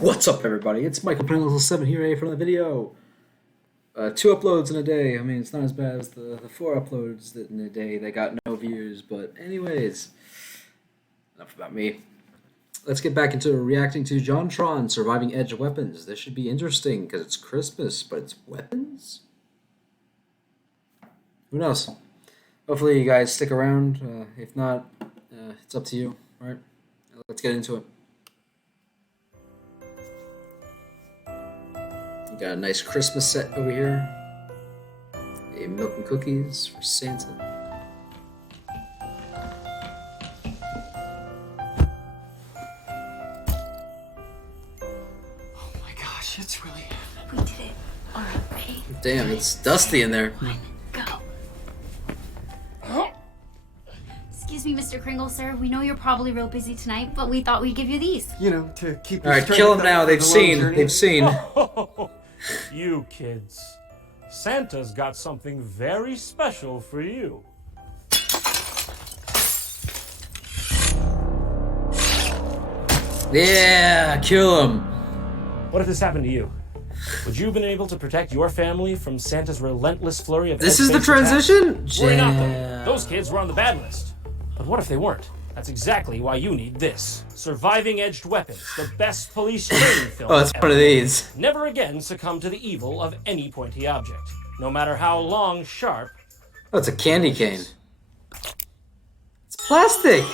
What's up, everybody? It's Michael Penguinos007 here for another video. 2 uploads in a day. I mean, it's not as bad as the 4 uploads in a day that got no views. But anyways, enough about me. Let's get back into reacting to JonTron, Surviving Edge Weapons. This should be interesting because it's Christmas, but it's weapons? Who knows? Hopefully you guys stick around. If not, it's up to you. All right, let's get into it. Got a nice Christmas set over here. A milk and cookies for Santa. Oh my gosh, it's really... We did it. All right. Damn, it's dusty in there. Go. Excuse me, Mr. Kringle, sir. We know you're probably real busy tonight, but we thought we'd give you these. You know, to keep you All right, straight kill with them now. They've seen. They've seen. You kids. Santa's got something very special for you. Yeah, kill him. What if this happened to you? Would you have been able to protect your family from Santa's relentless flurry of This is the edge-based transition? attacks? Worry not, though. Those kids were on the bad list. But what if they weren't? That's exactly why you need this. Surviving Edged Weapons, the best police training film Oh, it's ever. one of these. Never again succumb to the evil of any pointy object. No matter how long, sharp. Oh, it's a candy cane. It's plastic.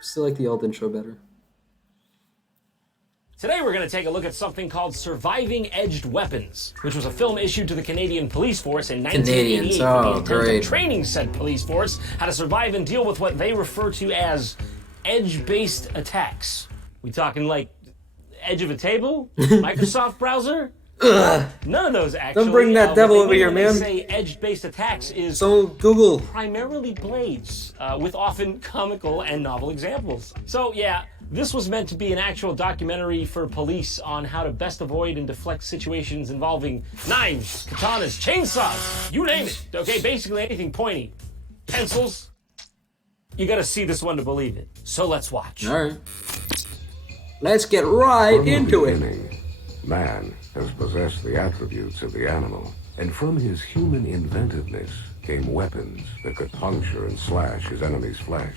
Still like the old intro better. Today we're going to take a look at something called Surviving Edged Weapons, which was a film issued to the Canadian Police Force in 1988 Canadians, with the oh, intent great. of training said police force how to survive and deal with what they refer to as edge-based attacks. We talking like edge of a table? Microsoft browser? None of those actually. Don't bring that devil over here, man. When they say edge-based attacks is So Google. primarily blades, with often comical and novel examples. So yeah, this was meant to be an actual documentary for police on how to best avoid and deflect situations involving knives, katanas, chainsaws, you name it. Okay, basically anything pointy. Pencils. You gotta see this one to believe it. So let's watch. All right. Let's get right From into the it. beginning, man has possessed the attributes of the animal, and from his human inventiveness came weapons that could puncture and slash his enemy's flesh.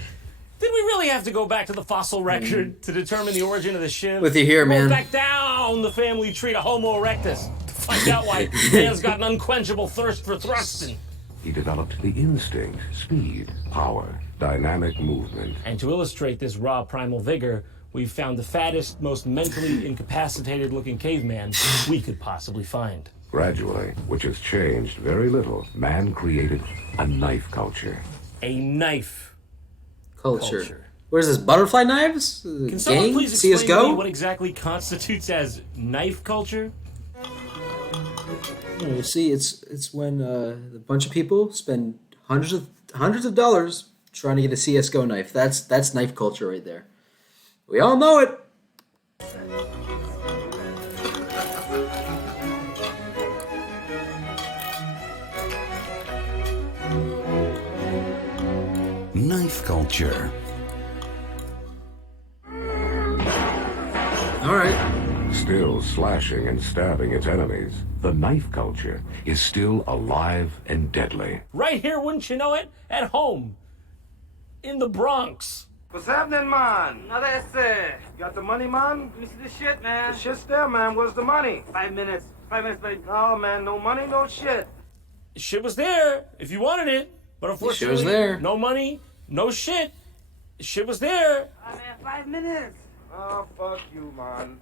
Did we really have to go back to the fossil record to determine the origin of the shiv? With you here, Go man. back down the family tree to Homo erectus to find out why man's got an unquenchable thirst for thrusting. He developed the instinct, speed, power, dynamic movement. And to illustrate this raw primal vigor, we've found the fattest, most mentally incapacitated looking caveman we could possibly find. Gradually, which has changed very little, man created a knife culture. A knife Culture. culture. Where's this? Butterfly knives? Can someone Gang? please explain to me CSGO? what exactly constitutes as knife culture? You see, it's when a bunch of people spend hundreds of dollars trying to get a CS:GO knife. That's knife culture right there. We all know it. Knife culture. All right. Still slashing and stabbing its enemies, the knife culture is still alive and deadly. Right here, wouldn't you know it? At home. In the Bronx. What's happening, man? Nada ese. You got the money, man? Let me see the shit, man. The shit's there, man. Where's the money? 5 minutes. 5 minutes, baby. No, man. No money, no shit. Shit was there if you wanted it, but unfortunately, was there. no money, no shit. Shit was there. Ah, man, 5 minutes. Oh, fuck you, man.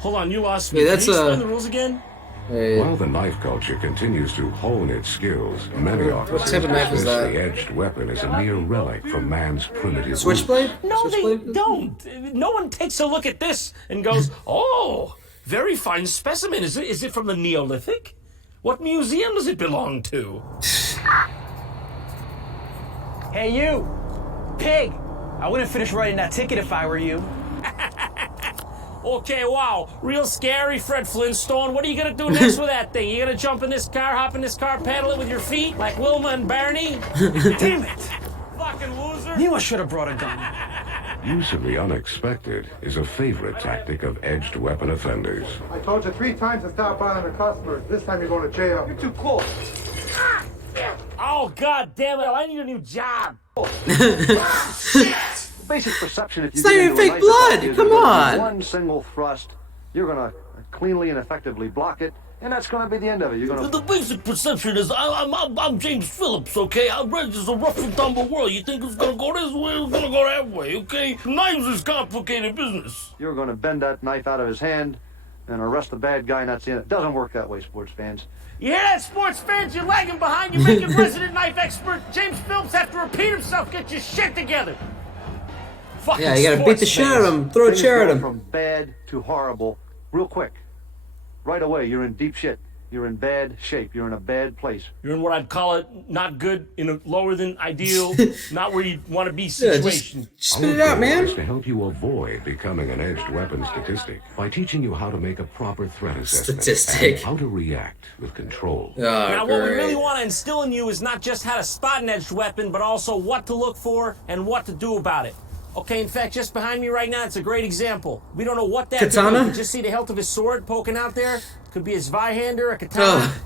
Hold on, you lost me. Yeah, Can that's, you explain the rules again? Hey, While the knife culture continues to hone its skills, many officers type of knife is dismiss that? the edged weapon as a mere relic from man's primitive Switchblade? No, they Switchblade? don't. No one takes a look at this and goes, "Oh, very fine specimen. Is it from the Neolithic? What museum does it belong to?" Hey, you! Pig! I wouldn't finish writing that ticket if I were you. Okay, wow, real scary, Fred Flintstone. What are you gonna do next with that thing? You gonna jump in this car, hop in this car, paddle it with your feet like Wilma and Barney? Damn it! Fucking loser. Knew I should have brought a gun. Use of the unexpected is a favorite tactic of edged weapon offenders. I told you 3 times to stop bothering the customers. This time you're going to jail. You're too close. Oh, god damn it, I need a new job. Basic perception, if you It's not get even into a fake knife blood, attack, is come you're gonna on. do one single thrust, you're gonna cleanly and effectively block it, and that's gonna be the end of it. You're gonna. The basic perception is I'm James Phillips, okay? I'm ready to a rough and tumble world. You think it's gonna go this way, it's gonna go that way, okay? Knives is complicated business. You're gonna bend that knife out of his hand and arrest the bad guy, and that's the end. It doesn't work that way, sports fans. You hear that, sports fans? You're lagging behind. You're making resident knife expert James Phillips have to repeat himself. Get your shit together. Fucking Yeah, you gotta beat the shit out of him. Throw a Things chair at go him. From bad to horrible, real quick. Right away, you're in deep shit. You're in bad shape. You're in a bad place. You're in what I'd call it not good, in a lower than ideal, not where you want to be Yeah, situation. just spit it out, Our goal man. is to help you avoid becoming an edged weapon statistic by teaching you how to make a proper threat assessment Statistic. and how to react with control. Oh, Now, what we really great. want to instill in you is not just how to spot an edged weapon, but also what to look for and what to do about it. Okay, in fact, just behind me right now, it's a great example. We don't know what that Katana? is. You can just see the hilt of his sword poking out there. Could be his Zweihander, a katana. Oh,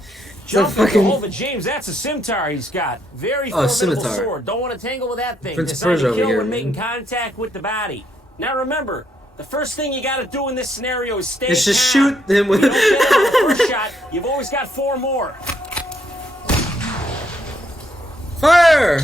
Jump the fucking- over James, that's a scimitar he's got. Very Oh, formidable scimitar. sword. Don't want to tangle with that thing. Prince of Designed Persia to over kill here, when man. making contact with the body. Now remember, the first thing you got to do in this scenario is stay It's just calm. shoot them with- If you don't get it on the first shot, you've always got 4 more. Fire!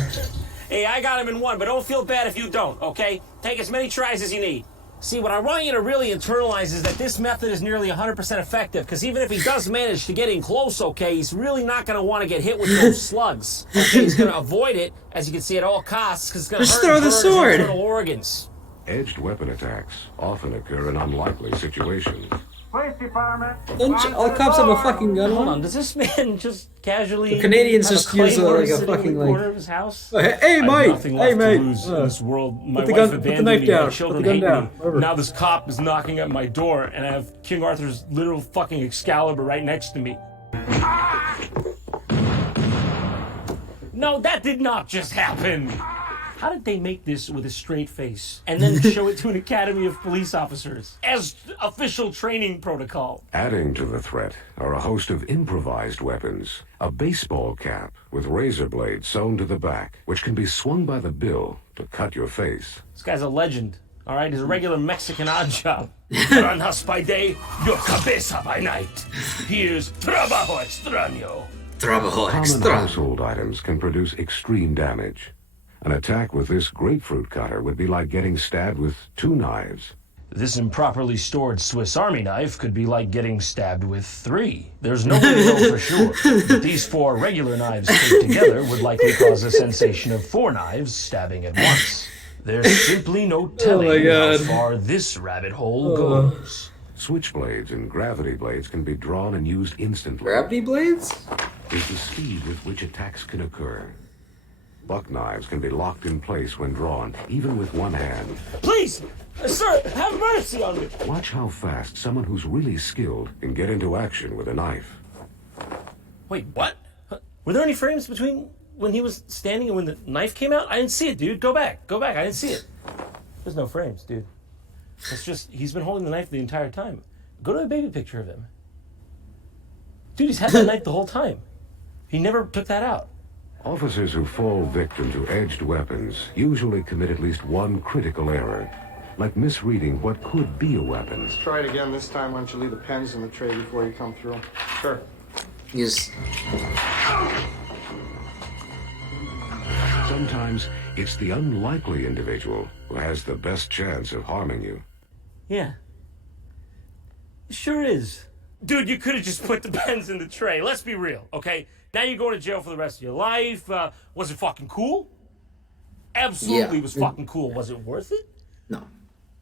Hey, I got him in 1, but don't feel bad if you don't, okay? Take as many tries as you need. See, what I want you to really internalize is that this method is nearly 100% effective, because even if he does manage to get in close, okay, he's really not going to want to get hit with those slugs. Okay, he's going to avoid it, as you can see, at all costs, because it's going to Just hurt throw and the burn his sword. internal organs. Edged weapon attacks often occur in unlikely situations. Police department. Don't all cops have a fucking gun Hold on? on, does this man just casually The Canadians have just a use, claymore like, a sitting in fucking, the like- corner of his house? Oh, hey, I have mate! nothing Hey, left mate! to lose in this world. My the wife gun- put the abandoned knife me. down. My children Put the hate gun down. me. Whatever. Now this cop is knocking at my door, and I have King Arthur's literal fucking Excalibur right next to me. No, that did not just happen. How did they make this with a straight face and then show it to an academy of police officers as official training protocol? Adding to the threat are a host of improvised weapons. A baseball cap with razor blades sewn to the back, which can be swung by the bill to cut your face. This guy's a legend. All right, he's a regular Mexican odd job. Ranas by day, your cabeza by night. Here's trabajo extraño. Trabajo Common extra. household items can produce extreme damage. An attack with this grapefruit cutter would be like getting stabbed with 2 knives. This improperly stored Swiss Army knife could be like getting stabbed with 3. There's no way to know for sure, but these 4 regular knives taped together would likely cause a sensation of 4 knives stabbing at once. There's simply no telling how God. far this rabbit hole goes. Switchblades and gravity blades can be drawn and used instantly. Gravity blades? Is the speed with which attacks can occur. Buck knives can be locked in place when drawn, even with one hand. Please, sir, have mercy on me. Watch how fast someone who's really skilled can get into action with a knife. Wait, what? Were there any frames between when he was standing and when the knife came out? I didn't see it, dude. Go back. Go back. I didn't see it. There's no frames, dude. It's just, he's been holding the knife the entire time. Go to a baby picture of him. Dude, he's had that knife the whole time. He never took that out. Officers who fall victim to edged weapons usually commit at least one critical error, like misreading what could be a weapon. Let's try it again this time. Why don't you leave the pens in the tray before you come through? Sure. Yes. Sometimes it's the unlikely individual who has the best chance of harming you. Yeah. It sure is. Dude, you could have just put the pens in the tray. Let's be real, okay? Now you're going to jail for the rest of your life. Was it fucking cool? Absolutely Yeah. was fucking cool. Was it worth it? No.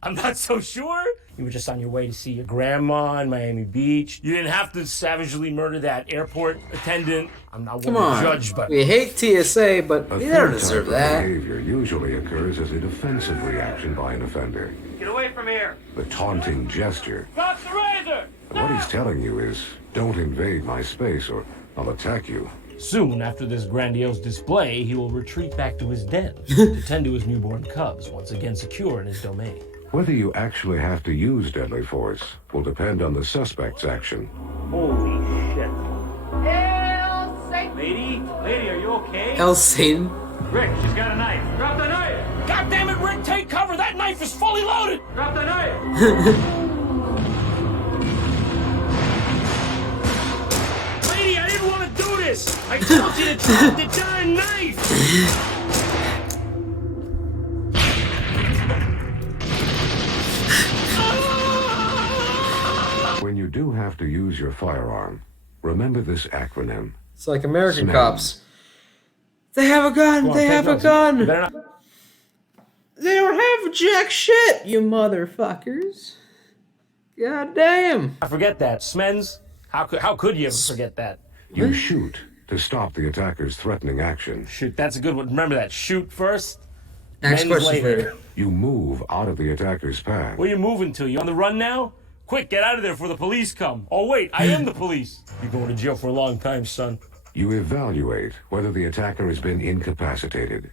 I'm not so sure. You were just on your way to see your grandma in Miami Beach. You didn't have to savagely murder that airport attendant. I'm not Come one on. to judge, but... We hate TSA, but A we third don't type deserve of that. behavior usually occurs as a defensive reaction by an offender. Get away away from here. The taunting gesture. Drop the razor. What he's telling you is, don't invade my space or I'll attack you. Soon after this grandiose display, he will retreat back to his den to tend to his newborn cubs, once again secure in his domain. Whether you actually have to use deadly force will depend on the suspect's action. Holy shit. Lady, are you okay? El Satan. Rick, she's got a knife. Drop the knife. God damn it, Rick, take cover! That knife is fully loaded! Drop the knife. Lady, I didn't want to do this! I told you to drop the darn knife! When you do have to use your firearm, remember this acronym. It's like American S.M.E.N. cops. They have a gun. Come on, They take have a notes. gun. You better not- They don't have jack shit, you motherfuckers. God damn. I forget that. S.M.E.N's? How could you ever forget that? You shoot to stop the attacker's threatening action. Shoot, that's a good one. Remember that. Shoot first, Next men's question later. You move out of the attacker's path. Where you moving to? You on the run now? Quick, get out of there before the police come. Oh, wait, I am the police. You're going to jail for a long time, son. You evaluate whether the attacker has been incapacitated.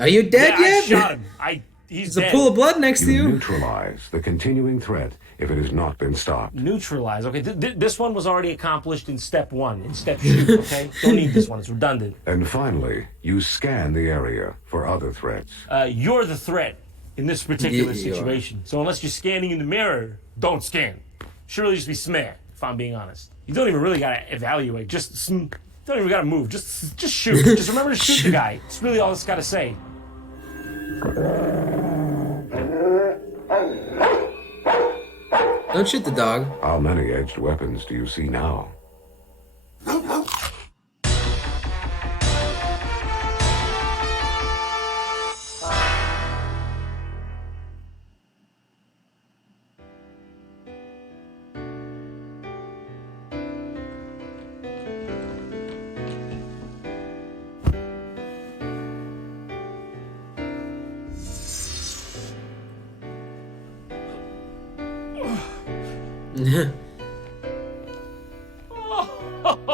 Are you dead Yeah, yet? I shot him. He's There's dead. a pool of blood next to You you. neutralize the continuing threat if it has not been stopped. Neutralize. Okay, this one was already accomplished in step 1, in step shoot, okay? Don't need this one, it's redundant. And finally, you scan the area for other threats. You're the threat in this particular Yeah, you are. situation. So unless you're scanning in the mirror, don't scan. Should really just be smear, if I'm being honest. You don't even really gotta evaluate. Don't even gotta move. Just shoot. Just remember to shoot the guy. It's really all it's gotta say. Don't shoot the dog. How many edged weapons do you see now?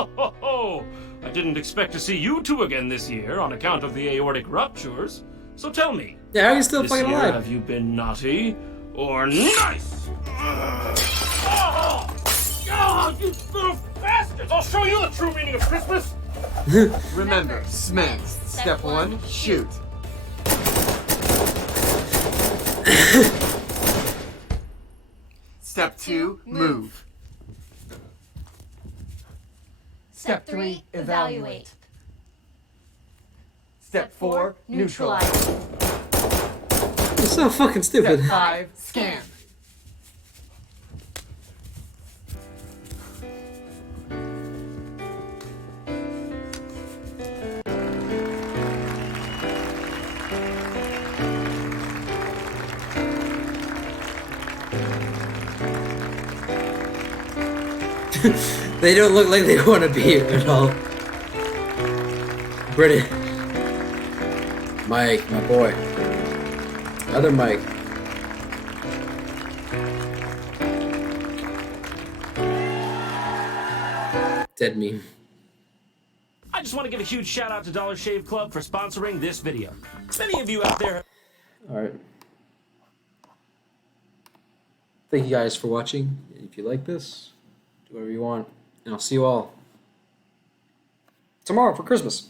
I didn't expect to see you two again this year on account of the aortic ruptures. So tell me, Yeah, how are you still this fucking year alive? have you been naughty or nice? Oh, you little bastards! I'll show you the true meaning of Christmas! Remember, S.M.E.N. Step 1, shoot. Step 2, move. Step 3, evaluate. Step 4, neutralize. It's so fucking stupid. Step 5, scan. They don't look like they want to be here at all. Brittany. Mike, my boy. Other Mike. Dead meme. I just want to give a huge shout out to Dollar Shave Club for sponsoring this video. Many of you out there. Alright. Thank you guys for watching. If you like this, do whatever you want. And I'll see you all tomorrow for Christmas.